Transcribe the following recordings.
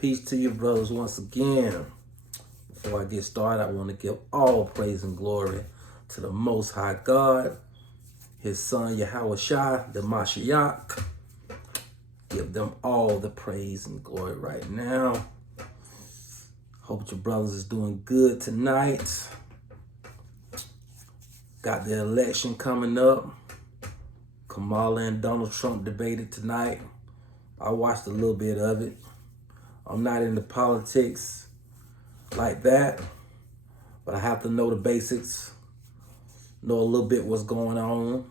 Peace to you, brothers, once again. Before I get started, I want to give all praise and glory to the Most High God, His Son, Yahweh Shai, the Mashiach. Give them all the praise and glory right now. Hope your brothers is doing good tonight. Got the election coming up. Kamala and Donald Trump debated tonight. I watched a little bit of it. I'm not into politics like that, but I have to know the basics, know a little bit what's going on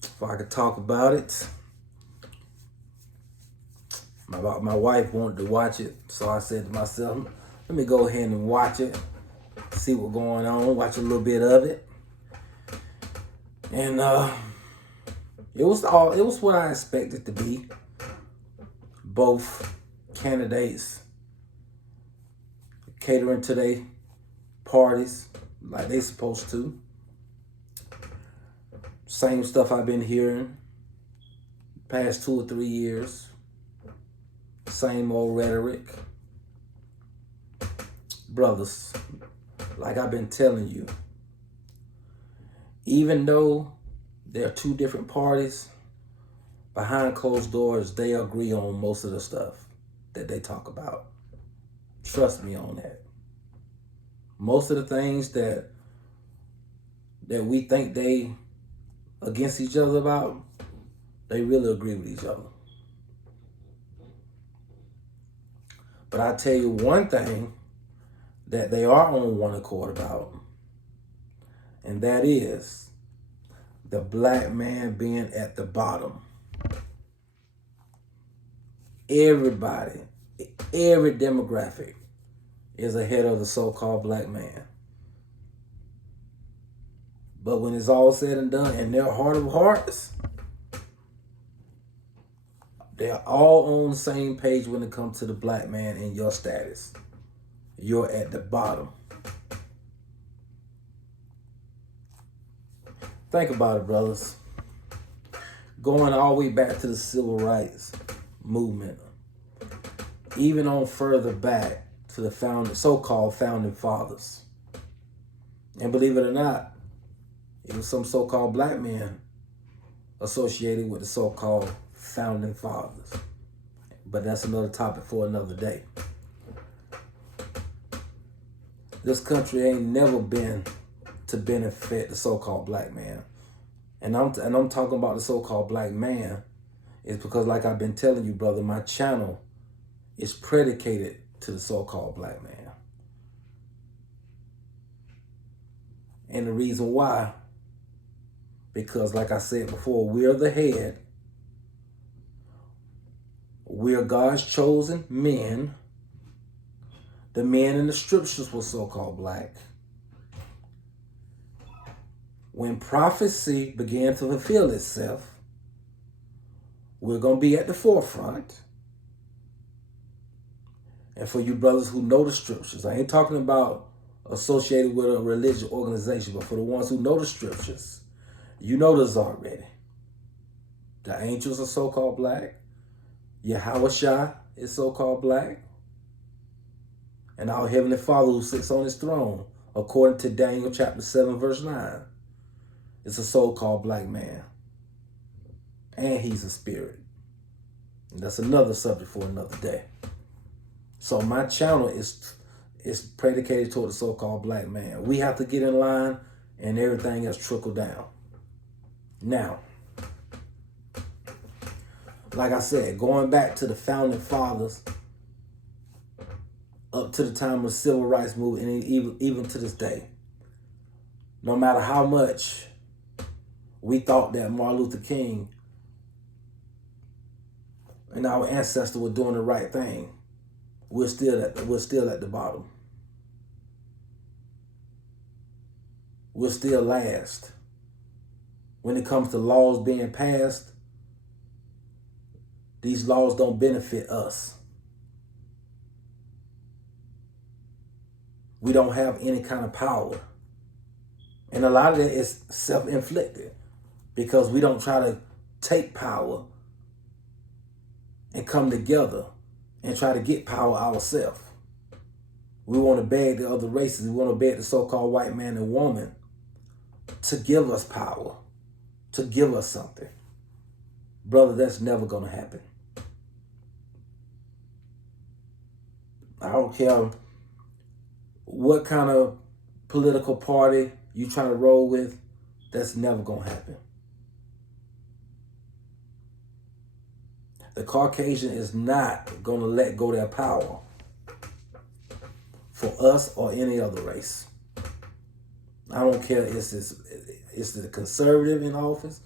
before I could talk about it. My wife wanted to watch it, so I said to myself, let me go ahead and watch it, see what's going on, watch a little bit of it. And it was what I expected to be. Both candidates catering to their parties like they supposed to. Same stuff I've been hearing past 2 or 3 years. Same old rhetoric. Brothers, like I've been telling you, even though there are 2 different parties, behind closed doors, they agree on most of the stuff that they talk about. Trust me on that. Most of the things that we think they against each other about, they really agree with each other. But I tell you one thing that they are on one accord about, and that is the black man being at the bottom. Everybody, every demographic is ahead of the so-called black man. But when it's all said and done, in their heart of hearts, they're all on the same page when it comes to the black man and your status. You're at the bottom. Think about it, brothers. Going all the way back to the civil rights movement, even on further back to the so-called founding fathers. And believe it or not, it was some so-called black men associated with the so-called founding fathers. But that's another topic for another day. This country ain't never been to benefit the so-called black man. And I'm talking about the so-called black man is because, like I've been telling you, brother, my channel is predicated to the so-called black man. And the reason why, because like I said before, we're the head. We're God's chosen men. The men in the scriptures were so-called black. When prophecy began to fulfill itself, we're going to be at the forefront. And for you brothers who know the scriptures, I ain't talking about associated with a religious organization, but for the ones who know the scriptures, you know this already. The angels are so-called black. Yahweh Shai is so-called black. And our Heavenly Father who sits on his throne, according to Daniel chapter 7, verse 9, is a so-called black man. And he's a spirit. And that's another subject for another day. So my channel is predicated toward the so-called black man. We have to get in line and everything else trickle down. Now, like I said, going back to the founding fathers, up to the time of the civil rights movement, and even to this day, no matter how much we thought that Martin Luther King and our ancestors were doing the right thing, we're still at the bottom. We're still last. When it comes to laws being passed, these laws don't benefit us. We don't have any kind of power. And a lot of that is self-inflicted because we don't try to take power and come together and try to get power ourselves. We want to beg the other races. We want to beg the so-called white man and woman to give us power, to give us something. Brother, that's never going to happen. I don't care what kind of political party you trying to roll with, that's never going to happen. The Caucasian is not going to let go of their power for us or any other race. I don't care if it's the conservative in office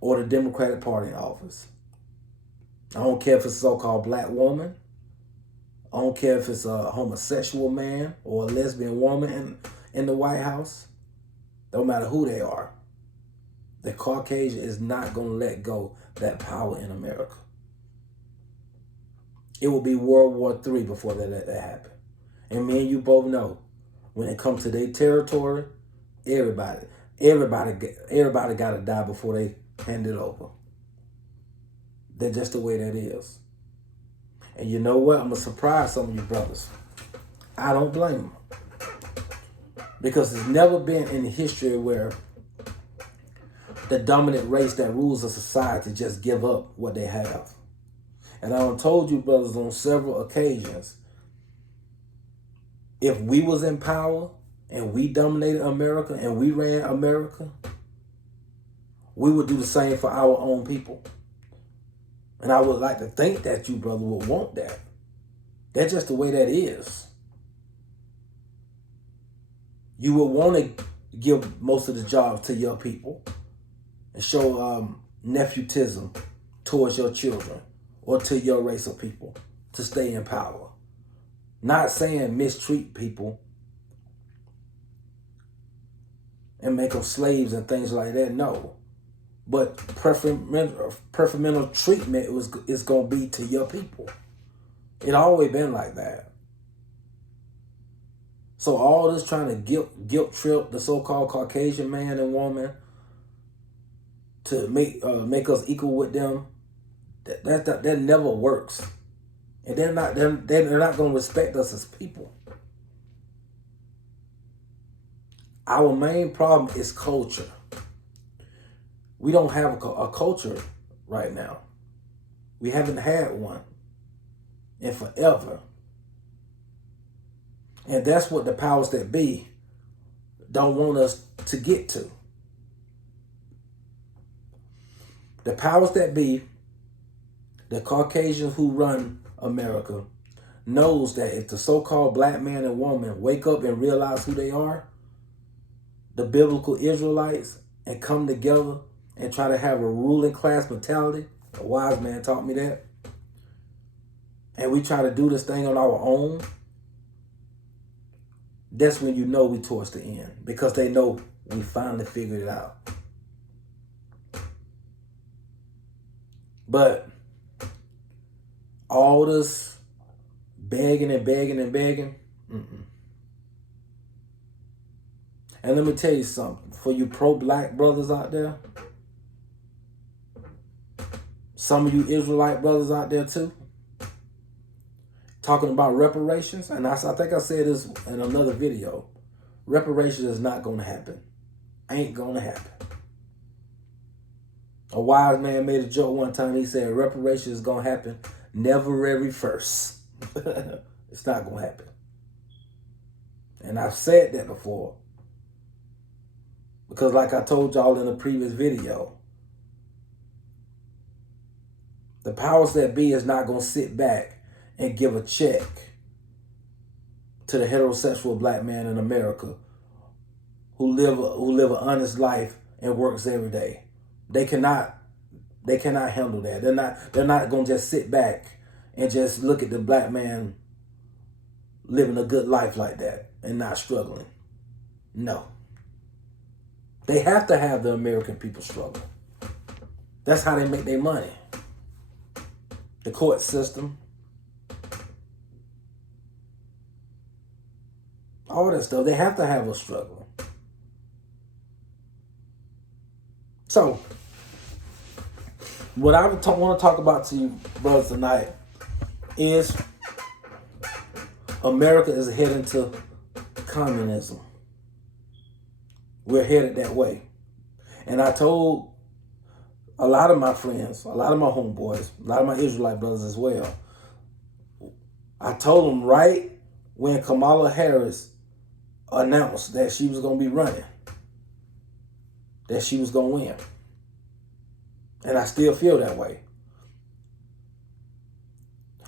or the Democratic Party in office. I don't care if it's a so-called black woman. I don't care if it's a homosexual man or a lesbian woman in the White House. Don't matter who they are. The Caucasian is not going to let go that power in America. It will be World War III before they let that happen. And me and you both know, when it comes to their territory, everybody got to die before they hand it over. That's just the way that is. And you know what? I'm going to surprise some of you brothers. I don't blame them. Because there's never been in history where the dominant race that rules a society just give up what they have. And I done told you brothers on several occasions, if we was in power and we dominated America and we ran America, we would do the same for our own people. And I would like to think that you, brother, would want that. That's just the way that is. You would want to give most of the jobs to your people and show nepotism towards your children or to your race of people to stay in power. Not saying mistreat people and make them slaves and things like that, no. But preferential treatment is going to be to your people. It always been like that. So all this trying to guilt trip the so-called Caucasian man and woman to make us equal with them, that never works. And they're not going to respect us as people. Our main problem is culture. We don't have a culture right now. We haven't had one in forever. And that's what the powers that be don't want us to get to. The powers that be, the Caucasians who run America, knows that if the so-called black man and woman wake up and realize who they are, the biblical Israelites, and come together and try to have a ruling class mentality, a wise man taught me that, and we try to do this thing on our own, that's when you know we towards the end, because they know we finally figured it out. But all this begging and begging and begging, And let me tell you something, for you pro-black brothers out there, some of you Israelite brothers out there too, talking about reparations, and I think I said this in another video, reparations is not going to happen. Ain't going to happen. A wise man made a joke one time. He said reparations is going to happen never every first. It's not going to happen. And I've said that before. Because like I told y'all in a previous video, the powers that be is not going to sit back and give a check to the heterosexual black man in America who live an honest life and works every day. They cannot handle that. They're not going to just sit back and just look at the black man living a good life like that and not struggling. No. They have to have the American people struggle. That's how they make their money. The court system. All that stuff. They have to have a struggle. So, what I want to talk about to you brothers tonight is America is heading to communism. We're headed that way. And I told a lot of my friends, a lot of my homeboys, a lot of my Israelite brothers as well, I told them right when Kamala Harris announced that she was going to be running, that she was going to win. And I still feel that way.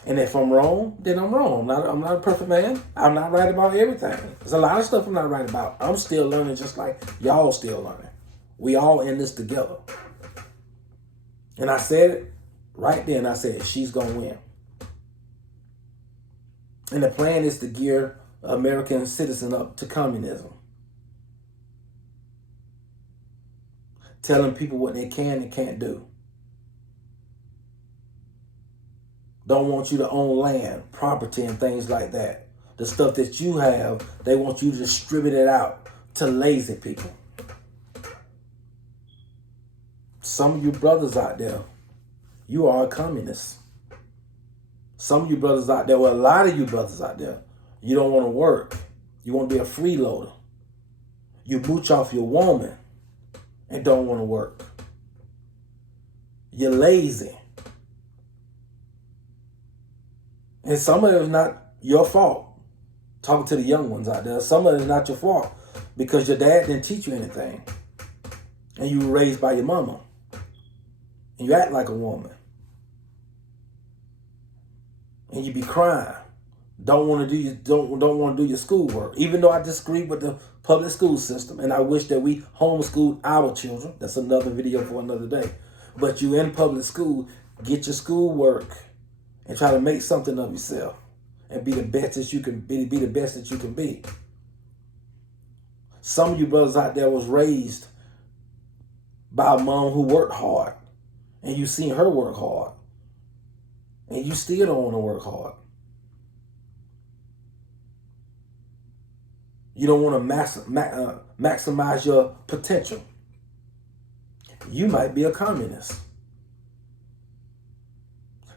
And if I'm wrong, then I'm wrong. I'm not a perfect man. I'm not right about everything. There's a lot of stuff I'm not right about. I'm still learning just like y'all still learning. We all in this together. And I said it right then. I said, she's going to win. And the plan is to gear American citizens up to communism. Telling people what they can and can't do. Don't want you to own land, property, and things like that. The stuff that you have, they want you to distribute it out to lazy people. Some of you brothers out there, you are a communist. Some of you brothers out there, well, a lot of you brothers out there, you don't want to work. You want to be a freeloader. You mooch off your woman and don't want to work. You're lazy. And some of it is not your fault. Talking to the young ones out there, some of it is not your fault because your dad didn't teach you anything. And you were raised by your mama. And you act like a woman. And you be crying. Don't want to do your schoolwork. Even though I disagree with the public school system and I wish that we homeschooled our children. That's another video for another day. But you in public school, get your schoolwork and try to make something of yourself and be the best that you can be the best that you can be. Some of you brothers out there was raised by a mom who worked hard and you seen her work hard and you still don't want to work hard. You don't want to maximize your potential. You might be a communist.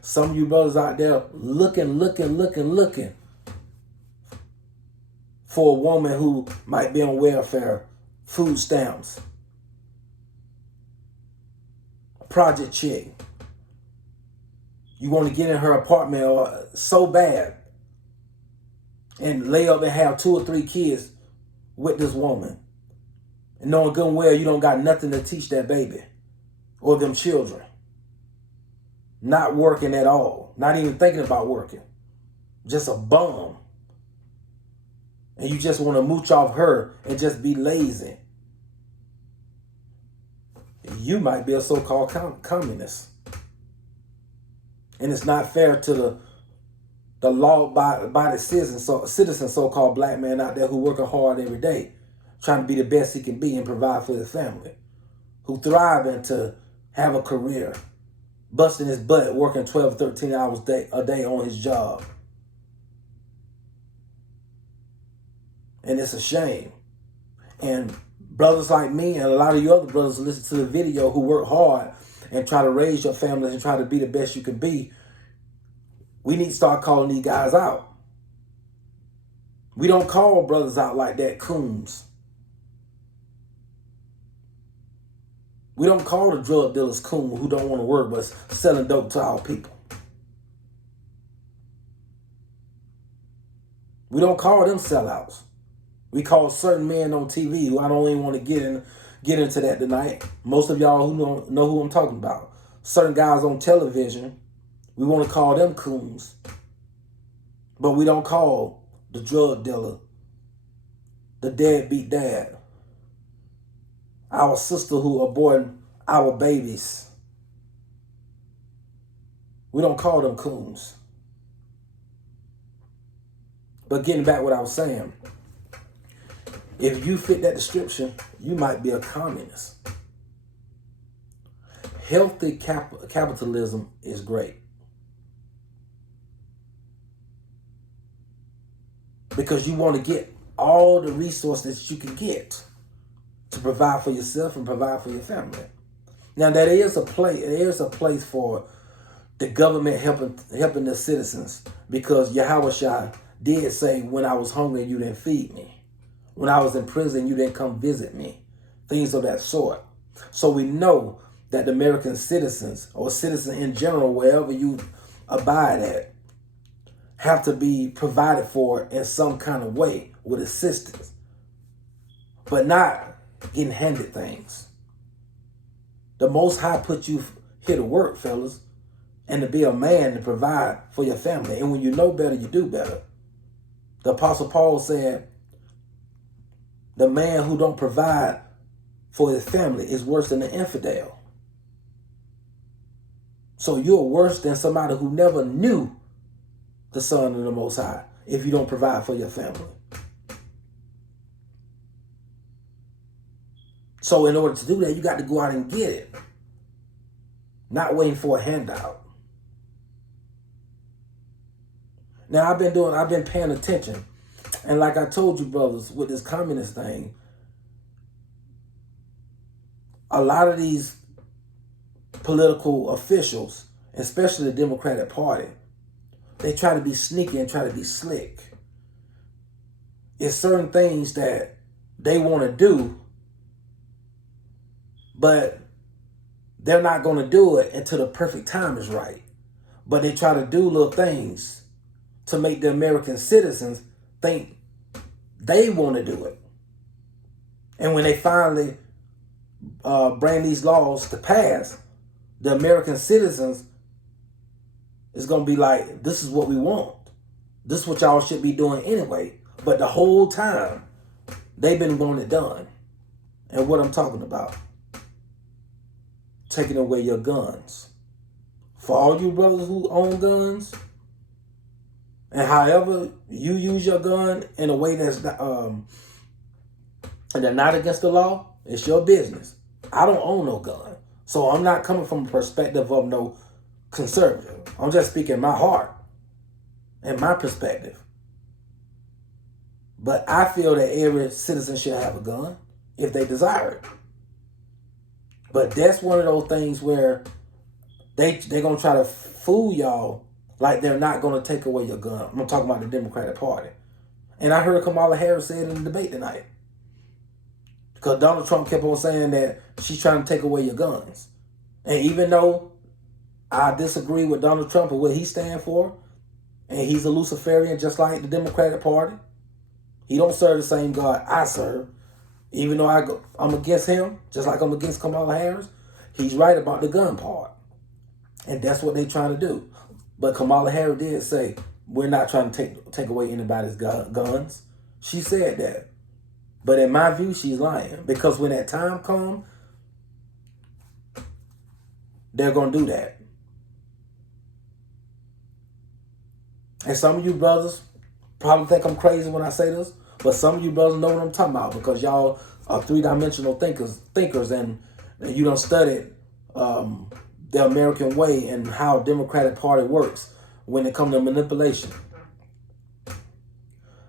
Some of you brothers out there looking for a woman who might be on welfare, food stamps, a project chick. You want to get in her apartment so bad and lay up and have 2 or 3 kids with this woman. And knowing good and well you don't got nothing to teach that baby or them children. Not working at all. Not even thinking about working. Just a bum. And you just want to mooch off her and just be lazy. You might be a so-called communist. And it's not fair to the law-abiding citizen, so-called black man out there who working hard every day, trying to be the best he can be and provide for his family, who thriving to have a career, busting his butt, working 12, 13 hours a day on his job. And it's a shame. And brothers like me and a lot of you other brothers who listen to the video who work hard and try to raise your families and try to be the best you can be, we need to start calling these guys out. We don't call brothers out like that coons. We don't call the drug dealers coon who don't want to work but selling dope to our people. We don't call them sellouts. We call certain men on TV who I don't even want to get into that tonight. Most of y'all who know who I'm talking about. Certain guys on television, we want to call them coons. But we don't call the drug dealer, the deadbeat dad, our sister who aborted our babies. We don't call them coons. But getting back what I was saying, if you fit that description, you might be a communist. Healthy capitalism is great. Because you want to get all the resources that you can get to provide for yourself and provide for your family. Now, there is a place for the government helping the citizens, because Yahweh did say, when I was hungry, you didn't feed me. When I was in prison, you didn't come visit me. Things of that sort. So we know that the American citizens, or citizens in general, wherever you abide at, have to be provided for in some kind of way with assistance, but not getting handed things. The Most High put you here to work, fellas, and to be a man to provide for your family. And when you know better, you do better. The Apostle Paul said, the man who don't provide for his family is worse than an infidel. So you're worse than somebody who never knew the Son of the Most High if you don't provide for your family. So in order to do that, you got to go out and get it. Not waiting for a handout. Now I've been paying attention. And like I told you, brothers, with this communist thing, a lot of these political officials, especially the Democratic Party, they try to be sneaky and try to be slick. It's certain things that they want to do, but they're not going to do it until the perfect time is right. But they try to do little things to make the American citizens think they want to do it. And when they finally bring these laws to pass, the American citizens is going to be like, this is what we want. This is what y'all should be doing anyway. But the whole time, they've been wanting it done. And what I'm talking about, taking away your guns. For all you brothers who own guns, and however you use your gun in a way that's and they're not against the law, it's your business. I don't own no gun. So I'm not coming from a perspective of no conservative. I'm just speaking my heart and my perspective. But I feel that every citizen should have a gun if they desire it. But that's one of those things where they're going to try to fool y'all like they're not going to take away your gun. I'm talking about the Democratic Party. And I heard Kamala Harris say it in the debate tonight. Because Donald Trump kept on saying that she's trying to take away your guns. And even though I disagree with Donald Trump and what he stands for, and he's a Luciferian just like the Democratic Party, he don't serve the same God I serve. Even though I'm against him, just like I'm against Kamala Harris, he's right about the gun part. And that's what they're trying to do. But Kamala Harris did say, we're not trying to take away anybody's guns. She said that. But in my view, she's lying. Because when that time comes, they're going to do that. And some of you brothers probably think I'm crazy when I say this, but some of you brothers know what I'm talking about because y'all are three-dimensional thinkers, and you done studied the American way and how Democratic Party works when it comes to manipulation.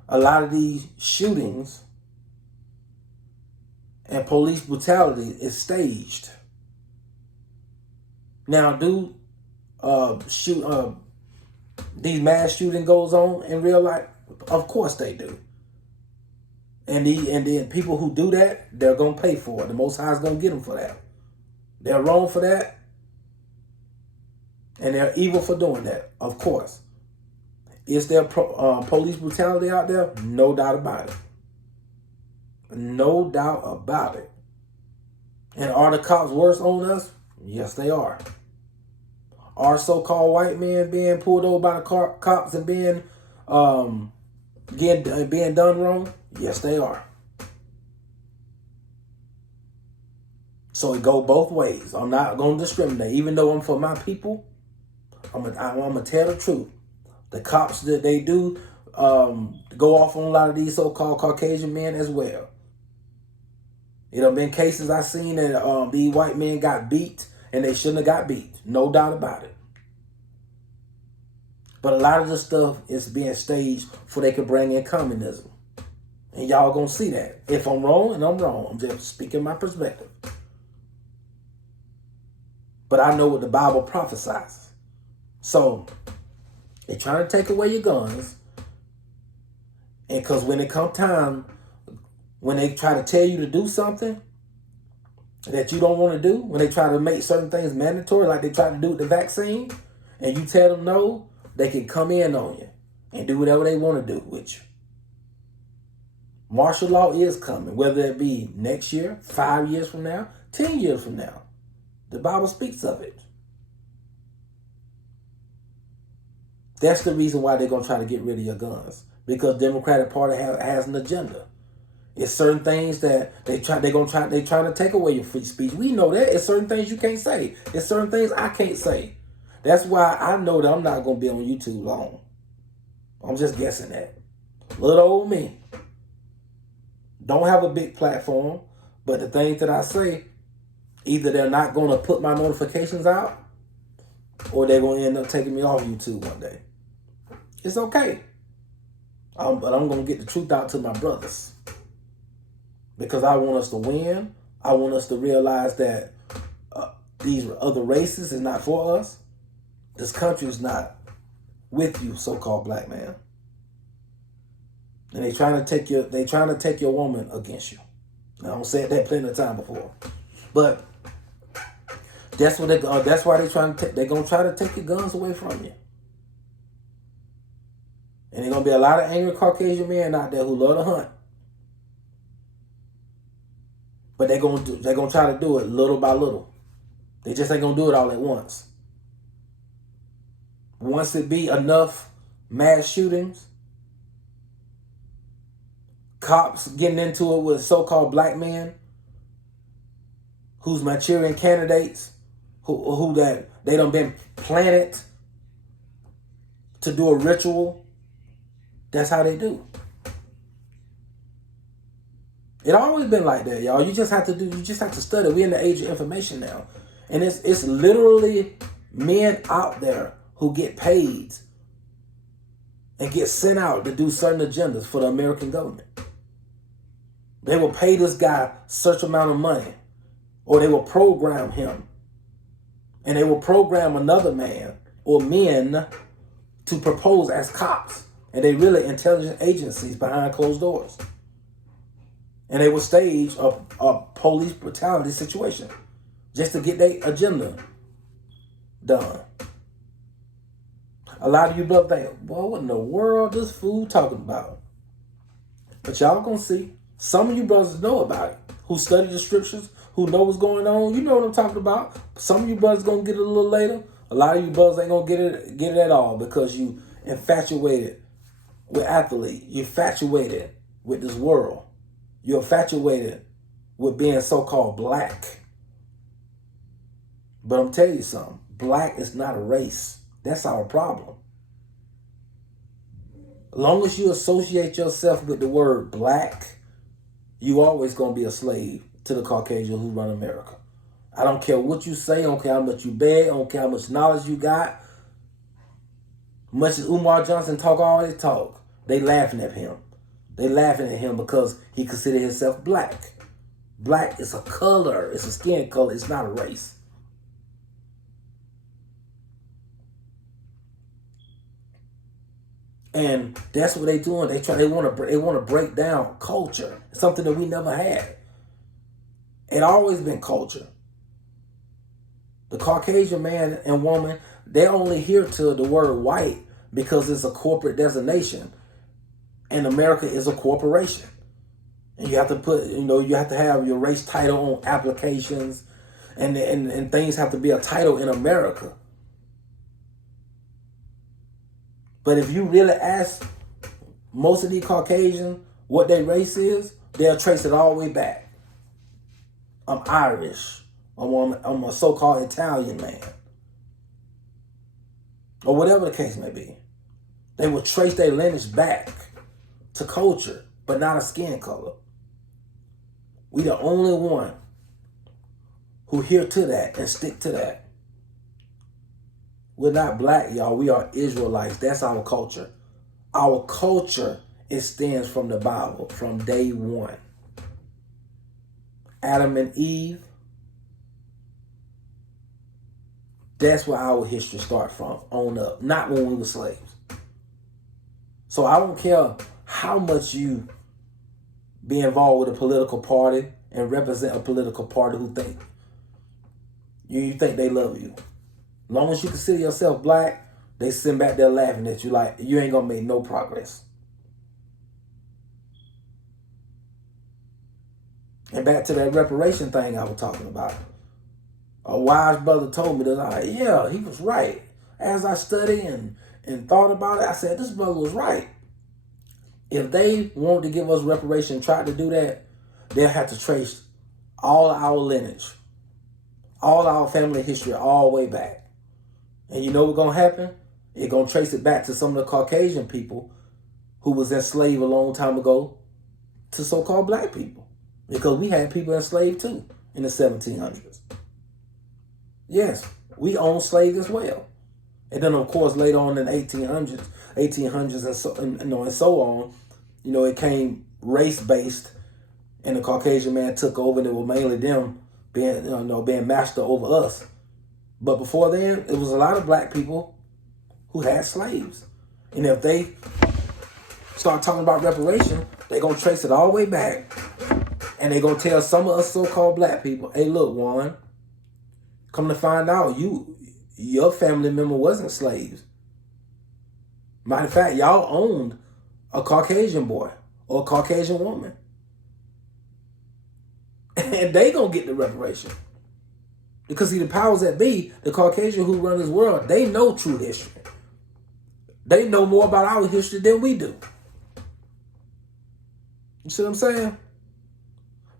A lot of these shootings and police brutality is staged. Now, these mass shooting goes on in real life? Of course they do. And then people who do that, they're going to pay for it. The Most High is going to get them for that. They're wrong for that. And they're evil for doing that, of course. Is there police brutality out there? No doubt about it. No doubt about it. And are the cops worse on us? Yes, they are. Are so-called white men being pulled over by the cops and being done wrong? Yes, they are. So it go both ways. I'm not going to discriminate. Even though I'm for my people, I'm gonna tell the truth. The cops, that they do go off on a lot of these so-called Caucasian men as well. There have been cases I've seen that these white men got beat and they shouldn't have got beat. No doubt about it. But a lot of this stuff is being staged so they can bring in communism. And y'all gonna see that. If I'm wrong, and I'm wrong, I'm just speaking my perspective. But I know what the Bible prophesies. So they're trying to take away your guns. And because when it come time, when they try to tell you to do something that you don't want to do, when they try to make certain things mandatory, like they tried to do with the vaccine, and you tell them no, they can come in on you and do whatever they want to do with you. Martial law is coming, whether it be next year, 5 years from now, 10 years from now. The Bible speaks of it. That's the reason why they're going to try to get rid of your guns. Because Democratic Party has an agenda. It's certain things that they're trying to take away your free speech. We know that. It's certain things you can't say. It's certain things I can't say. That's why I know that I'm not going to be on YouTube long. I'm just guessing that. Little old me. Don't have a big platform, but the things that I say, either they're not going to put my notifications out, or they're going to end up taking me off YouTube one day. It's okay. But I'm going to get the truth out to my brothers. Because I want us to win. I want us to realize that these other races is not for us. This country is not with you, so-called black man. And they trying to take your woman against you. Now, I said that plenty of time before, but that's what that's why they're gonna try to take your guns away from you. And there's gonna be a lot of angry Caucasian men out there who love to hunt, but they're gonna try to do it little by little. They just ain't gonna do it all at once. Once it be enough mass shootings, cops getting into it with so-called black men who's Manchurian candidates, who that they done been planted to do a ritual. That's how they do. It always been like that, y'all. You just have to study. We're in the age of information now. And it's literally men out there who get paid and get sent out to do certain agendas for the American government. They will pay this guy such amount of money, or they will program him, and they will program another man or men to propose as cops, and they really intelligence agencies behind closed doors, and they will stage a police brutality situation just to get their agenda done. A lot of you brothers think, boy, what in the world this fool talking about? But y'all gonna see. Some of you brothers know about it, who study the scriptures, who know what's going on. You know what I'm talking about. Some of you brothers gonna get it a little later. A lot of you brothers ain't gonna get it at all, because you infatuated with athlete. You're infatuated with this world. You're infatuated with being so-called black. But I'm telling you something. Black is not a race. That's our problem. As long as you associate yourself with the word black, you always going to be a slave to the Caucasian who run America. I don't care what you say. I don't care how much you beg. I don't care how much knowledge you got. Much as Umar Johnson talk all his talk, they laughing at him. They laughing at him because he considered himself black. Black is a color. It's a skin color. It's not a race. And that's what they doing. They want to break down culture, something that we never had. It always been culture. The Caucasian man and woman, they only hear to the word white because it's a corporate designation, and America is a corporation. And you have to you have to have your race title on applications, and things have to be a title in America. But if you really ask most of these Caucasians what their race is, they'll trace it all the way back. I'm Irish. I'm a so-called Italian man. Or whatever the case may be. They will trace their lineage back to culture, but not a skin color. We the only one who adhere to that and stick to that. We're not black, y'all. We are Israelites. That's our culture. Our culture, it stems from the Bible, from day one. Adam and Eve, That's where our history starts from on up, not when we were slaves. So I don't care how much you be involved with a political party and represent a political party who think you think they love you. As long as you consider yourself black, they sit back there laughing at you like you ain't gonna make no progress. And back to that reparation thing I was talking about. A wise brother told me that, yeah, he was right. As I studied and thought about it, I said, this brother was right. If they wanted to give us reparation, tried to do that, they'll have to trace all our lineage, all our family history, all the way back. And you know what's going to happen? It's going to trace it back to some of the Caucasian people who was enslaved a long time ago to so-called black people. Because we had people enslaved too in the 1700s. Yes, we owned slaves as well. And then, of course, later on in the 1800s and so on, it came race-based, and the Caucasian man took over, and it was mainly them being master over us. But before then, it was a lot of black people who had slaves. And if they start talking about reparation, they're going to trace it all the way back, and they're going to tell some of us so-called black people, hey, look, Juan, come to find out, your family member wasn't slaves. Matter of fact, y'all owned a Caucasian boy or a Caucasian woman. And they gonna get the reparation. Because see, the powers that be, the Caucasian who run this world, they know true history. They know more about our history than we do. You see what I'm saying?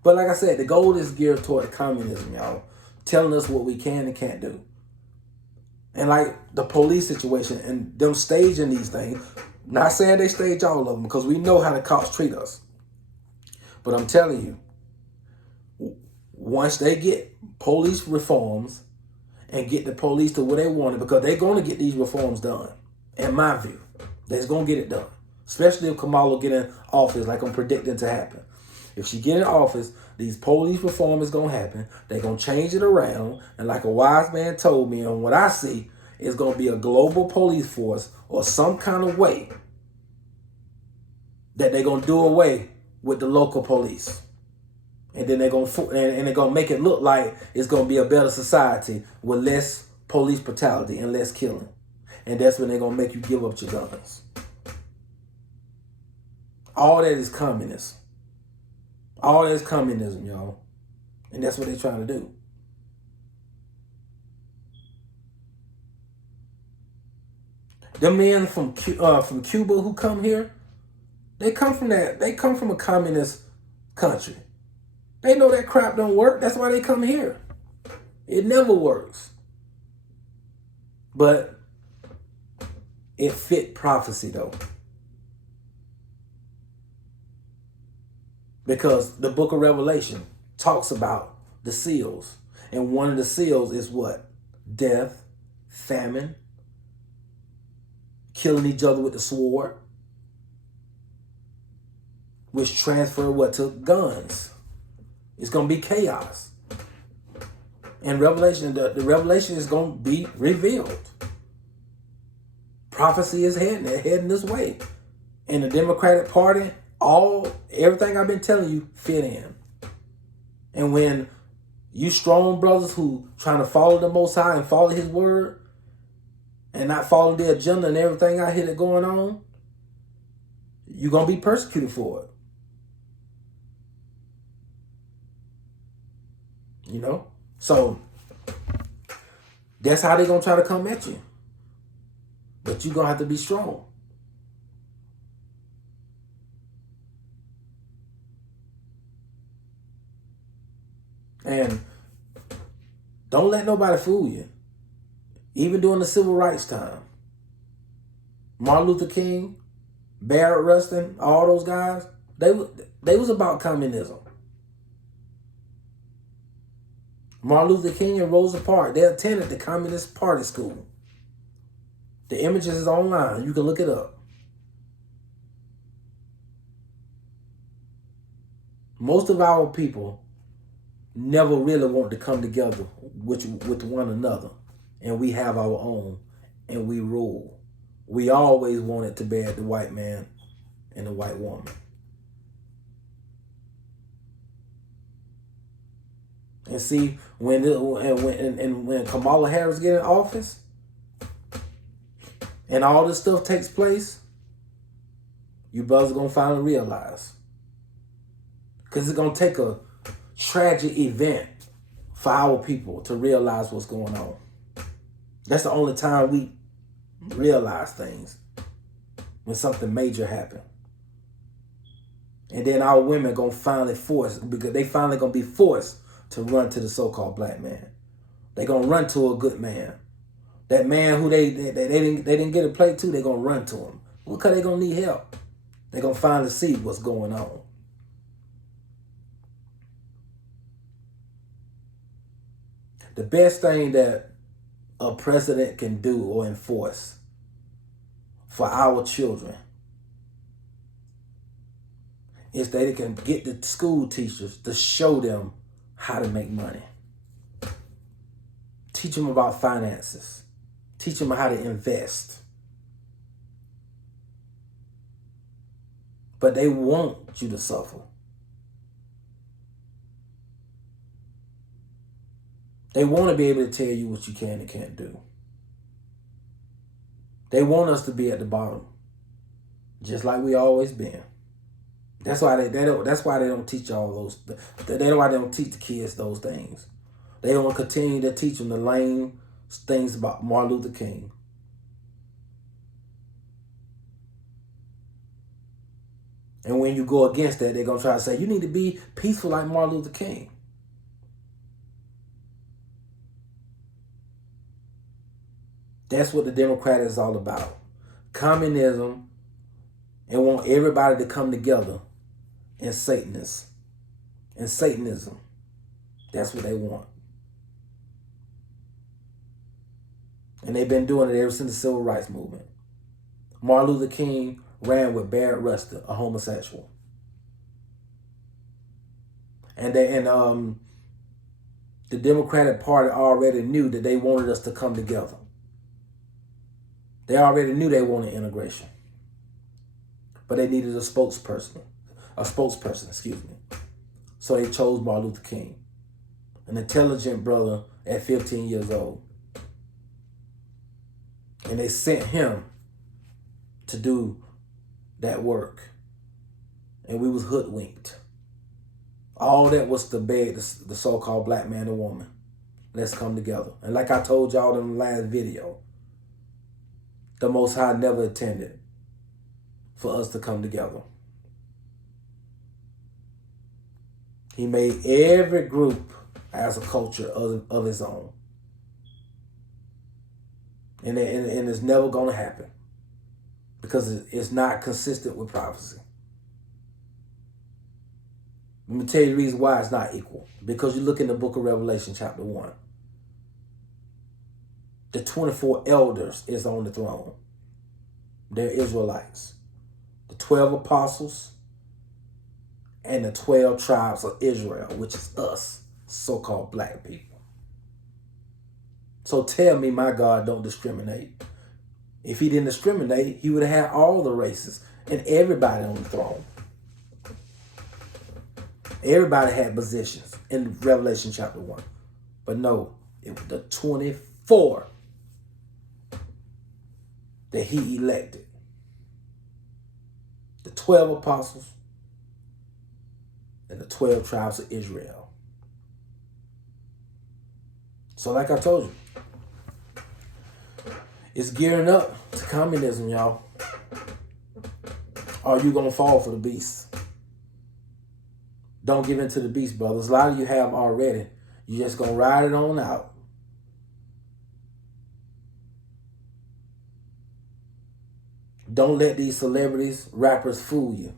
But like I said, the goal is geared toward communism, y'all. Telling us what we can and can't do. And like the police situation and them staging these things, not saying they stage all of them because we know how the cops treat us. But I'm telling you, once they get police reforms and get the police to where they want it, because they're going to get these reforms done, in my view. They're going to get it done. Especially if Kamala get in office like I'm predicting to happen. If she get in office, these police reform is going to happen. They're going to change it around. And like a wise man told me, and what I see is going to be a global police force or some kind of way that they're going to do away with the local police. And then they're going to make it look like it's going to be a better society with less police brutality and less killing. And that's when they're going to make you give up your guns. All that is communism. All that's communism, y'all. And that's what they're trying to do. The men from Cuba who come here, they come from a communist country. They know that crap don't work. That's why they come here. It never works. But it fit prophecy though. Because the book of Revelation talks about the seals. And one of the seals is what? Death, famine, killing each other with the sword, which transfer what to guns. It's going to be chaos. And Revelation, the Revelation is going to be revealed. Prophecy is heading this way. And the Democratic Party, everything I've been telling you fit in. And when you strong brothers who trying to follow the Most High and follow His word and not follow the agenda and everything I hear that going on, you're going to be persecuted for it. So that's how they're going to try to come at you. But you're going to have to be strong. And don't let nobody fool you. Even during the civil rights time, Martin Luther King, Barrett Rustin, all those guys, they was about communism. Martin Luther King and Rosa Parks, they attended the Communist Party School. The images is online. You can look it up. Most of our people never really want to come together with one another and we have our own, and we rule. We always wanted to bear the white man and the white woman. And see, when Kamala Harris get in office and all this stuff takes place, you brothers are going to finally realize. Because it's going to take a tragic event for our people to realize what's going on. That's the only time we realize things, when something major happens. And then our women going to finally force, because they finally going to be forced to run to the so-called black man. They're going to run to a good man. That man who they didn't get a plate to, they're going to run to him. Because they're going to need help. They're going to finally see what's going on. The best thing that a president can do or enforce for our children is that it can get the school teachers to show them how to make money. Teach them about finances. Teach them how to invest. But they want you to suffer. They want to be able to tell you what you can and can't do. They want us to be at the bottom, just like we always been. That's why they don't teach all those. That's why they don't teach the kids those things. They don't continue to teach them the lame things about Martin Luther King. And when you go against that, they're gonna try to say you need to be peaceful like Martin Luther King. That's what the Democrat is all about. Communism, and want everybody to come together in Satanism. That's what they want. And they've been doing it ever since the Civil Rights Movement. Martin Luther King ran with Barrett Ruster, a homosexual. And the Democratic Party already knew that they wanted us to come together. They already knew they wanted integration. But they needed a spokesperson, excuse me. So they chose Martin Luther King, an intelligent brother at 15 years old. And they sent him to do that work. And we was hoodwinked. All that was to beg the so-called black man and woman. Let's come together. And like I told y'all in the last video, the Most High never intended for us to come together. He made every group as a culture of its own. And it's never going to happen because it's not consistent with prophecy. Let me tell you the reason why it's not equal. Because you look in the book of Revelation chapter 1. The 24 elders is on the throne. They're Israelites. The 12 apostles and the 12 tribes of Israel, which is us, so-called black people. So tell me my God don't discriminate. If he didn't discriminate, he would have had all the races and everybody on the throne. Everybody had positions in Revelation chapter 1. But no, it was the 24 that he elected. The 12 apostles and the 12 tribes of Israel. So like I told you, it's gearing up to communism, y'all. Are you going to fall for the beast? Don't give in to the beast, brothers. A lot of you have already. You're just going to ride it on out. Don't let these celebrities, rappers fool you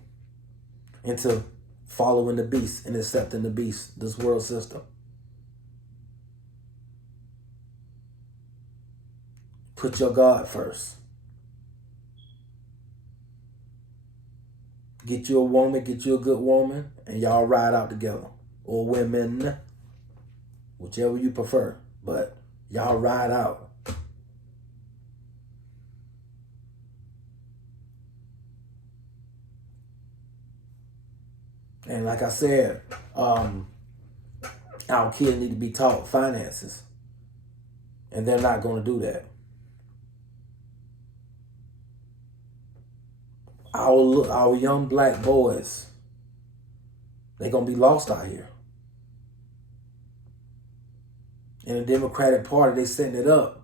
into following the beast and accepting the beast, this world system. Put your God first. Get you a woman, get you a good woman, and y'all ride out together. Or women, whichever you prefer. But y'all ride out And like I said, our kids need to be taught finances. And they're not going to do that. Our young black boys, they're going to be lost out here. In the Democratic Party, they setting it up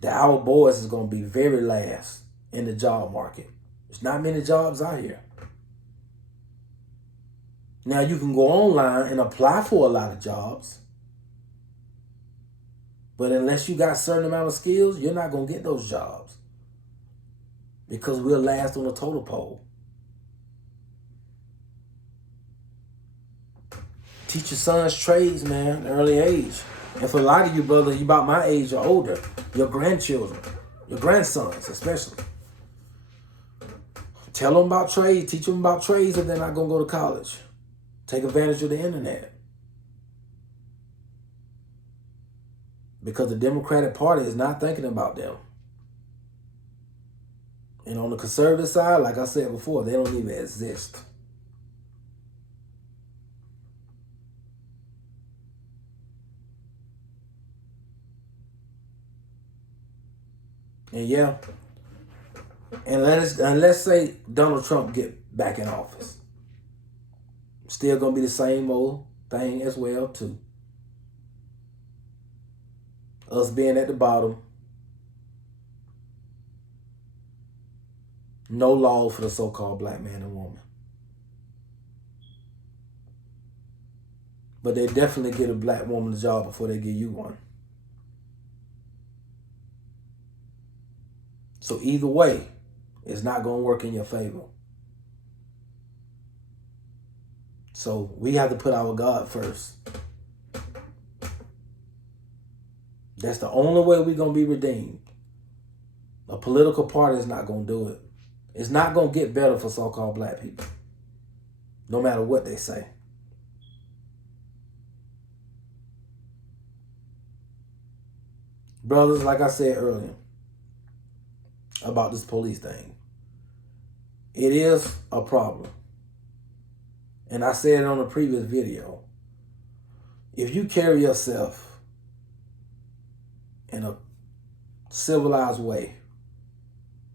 that our boys is going to be very last in the job market. There's not many jobs out here. Now, you can go online and apply for a lot of jobs. But unless you got a certain amount of skills, you're not going to get those jobs. Because we're last on the totem pole. Teach your sons trades, man, at an early age. And for a lot of you brothers, you about my age or older, your grandchildren, your grandsons especially. Tell them about trades. Teach them about trades if they're not going to go to college. Take advantage of the internet. Because the Democratic Party is not thinking about them. And on the conservative side, like I said before, they don't even exist. And yeah, and let's say Donald Trump get back in office. Still gonna be the same old thing as well too. Us being at the bottom. No law for the so-called black man and woman. But they definitely get a black woman a job before they give you one. So either way, it's not going to work in your favor. So we have to put our God first. That's the only way we're going to be redeemed. A political party is not going to do it. It's not going to get better for so-called black people. No matter what they say. Brothers, like I said earlier, about this police thing. It is a problem. And I said it on a previous video. If you carry yourself in a civilized way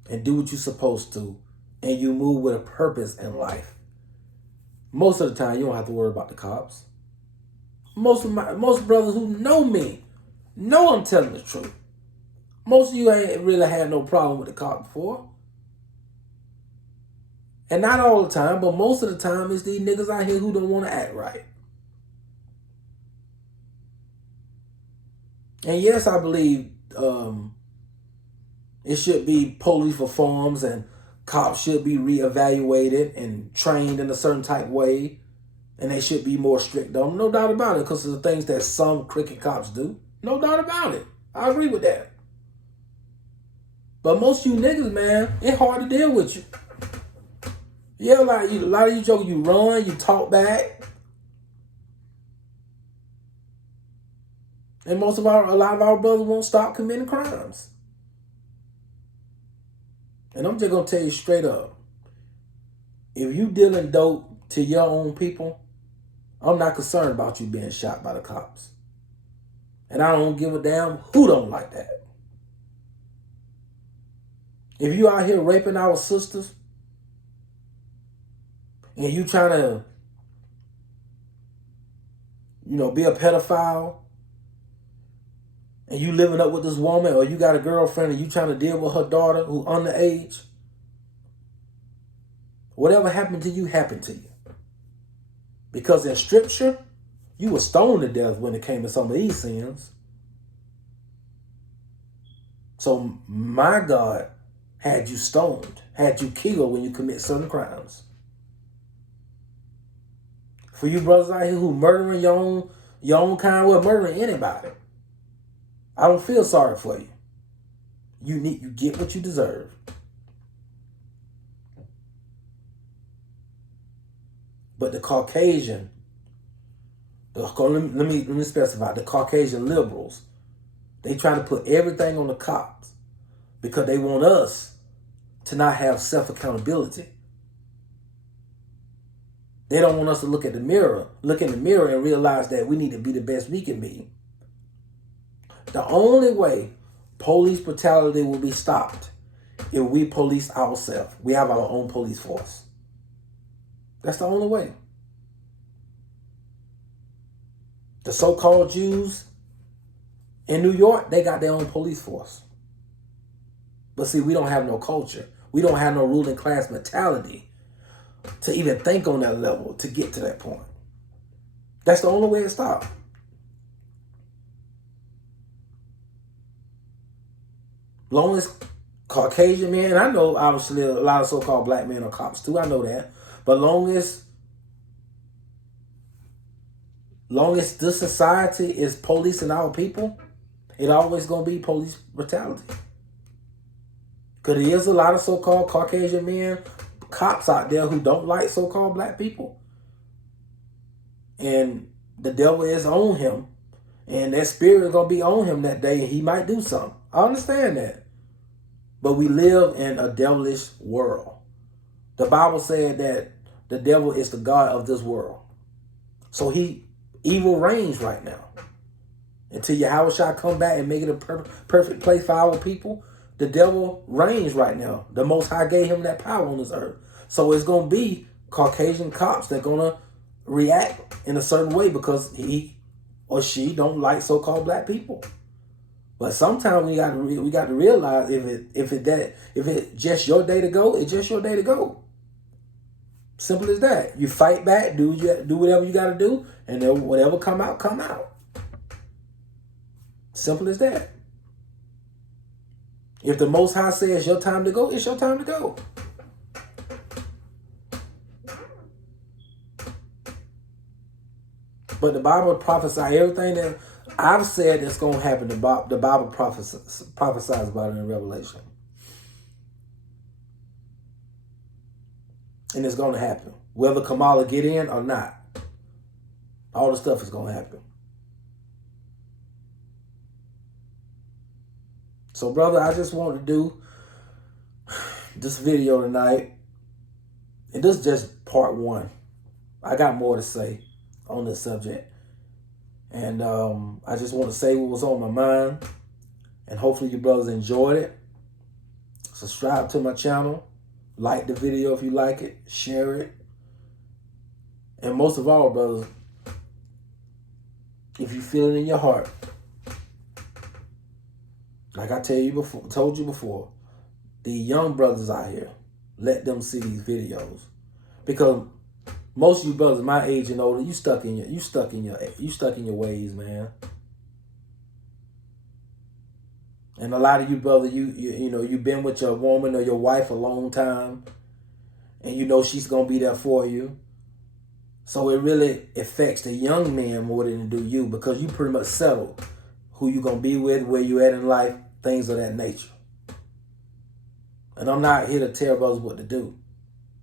and do what you're supposed to, and you move with a purpose in life, most of the time you don't have to worry about the cops. Most brothers who know me know I'm telling the truth. Most of you ain't really had no problem with the cop before. And not all the time, but most of the time it's these niggas out here who don't want to act right. And yes, I believe it should be police reforms and cops should be reevaluated and trained in a certain type of way. And they should be more strict on them. No doubt about it, because of the things that some crooked cops do. No doubt about it. I agree with that. But most of you niggas, man, it's hard to deal with you. Yeah, like a lot of you jokers, you run, you talk back. And a lot of our brothers won't stop committing crimes. And I'm just going to tell you straight up. If you dealing dope to your own people, I'm not concerned about you being shot by the cops. And I don't give a damn who don't like that. If you out here raping our sisters, and you trying to, be a pedophile, and you living up with this woman, or you got a girlfriend and you trying to deal with her daughter who underage, whatever happened to you happened to you. Because in scripture, you were stoned to death when it came to some of these sins. So my God had you stoned, had you killed when you commit certain crimes. For you brothers out here who murdering your own kind, well, murdering anybody, I don't feel sorry for you. You get what you deserve. But the Caucasian, let me specify, the Caucasian liberals, they try to put everything on the cops because they want us to not have self-accountability. They don't want us to look in the mirror and realize that we need to be the best we can be. The only way police brutality will be stopped if we police ourselves. We have our own police force. That's the only way. The so-called Jews in New York, they got their own police force. But see, we don't have no culture. We don't have no ruling class mentality to even think on that level to get to that point. That's the only way it stops. Long as Caucasian men, I know obviously a lot of so-called black men are cops too, I know that. But long as this society is policing our people, it always gonna be police brutality. Because there is a lot of so-called Caucasian men, cops out there who don't like so-called black people. And the devil is on him. And that spirit is going to be on him that day. And he might do something. I understand that. But we live in a devilish world. The Bible said that the devil is the god of this world. So evil reigns right now. Until Yahweh shall come back and make it a perfect place for our people, the devil reigns right now. The Most High gave him that power on this earth. So it's going to be Caucasian cops that are going to react in a certain way because he or she don't like so-called black people. But sometimes we got to realize if it just your day to go, it's just your day to go. Simple as that. You fight back, do whatever you got to do, and then whatever come out. Simple as that. If the Most High says it's your time to go, it's your time to go. But the Bible prophesies everything that I've said that's going to happen. The Bible prophesies about it in Revelation. And it's going to happen. Whether Kamala get in or not. All the stuff is going to happen. So, brother, I just want to do this video tonight. And this is just part one. I got more to say on this subject. And I just want to say what was on my mind. And hopefully you brothers enjoyed it. Subscribe to my channel. Like the video if you like it. Share it. And most of all, brothers, if you feel it in your heart, like I told you before, the young brothers out here, let them see these videos. Because most of you brothers my age and older, you stuck in your ways, man. And a lot of you brothers, you know, you've been with your woman or your wife a long time, and you know she's gonna be there for you. So it really affects the young man more than it do you, because you pretty much settled who you gonna be with, where you at in life, things of that nature. And I'm not here to tell brothers what to do.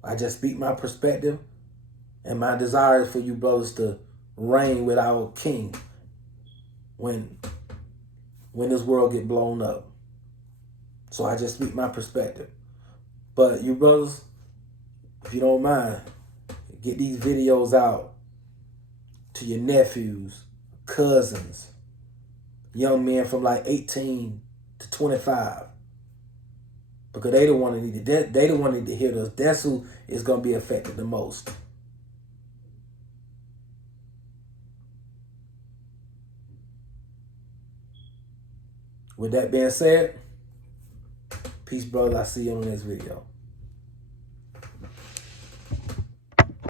I just speak my perspective and my desire for you brothers to reign with our King when this world get blown up. So I just speak my perspective. But you brothers, if you don't mind, get these videos out to your nephews, cousins, young men from like 18 to 25. Because they the one that need to hear this. That's who is going to be affected the most. With that being said, peace, brother. I'll see you on the next video.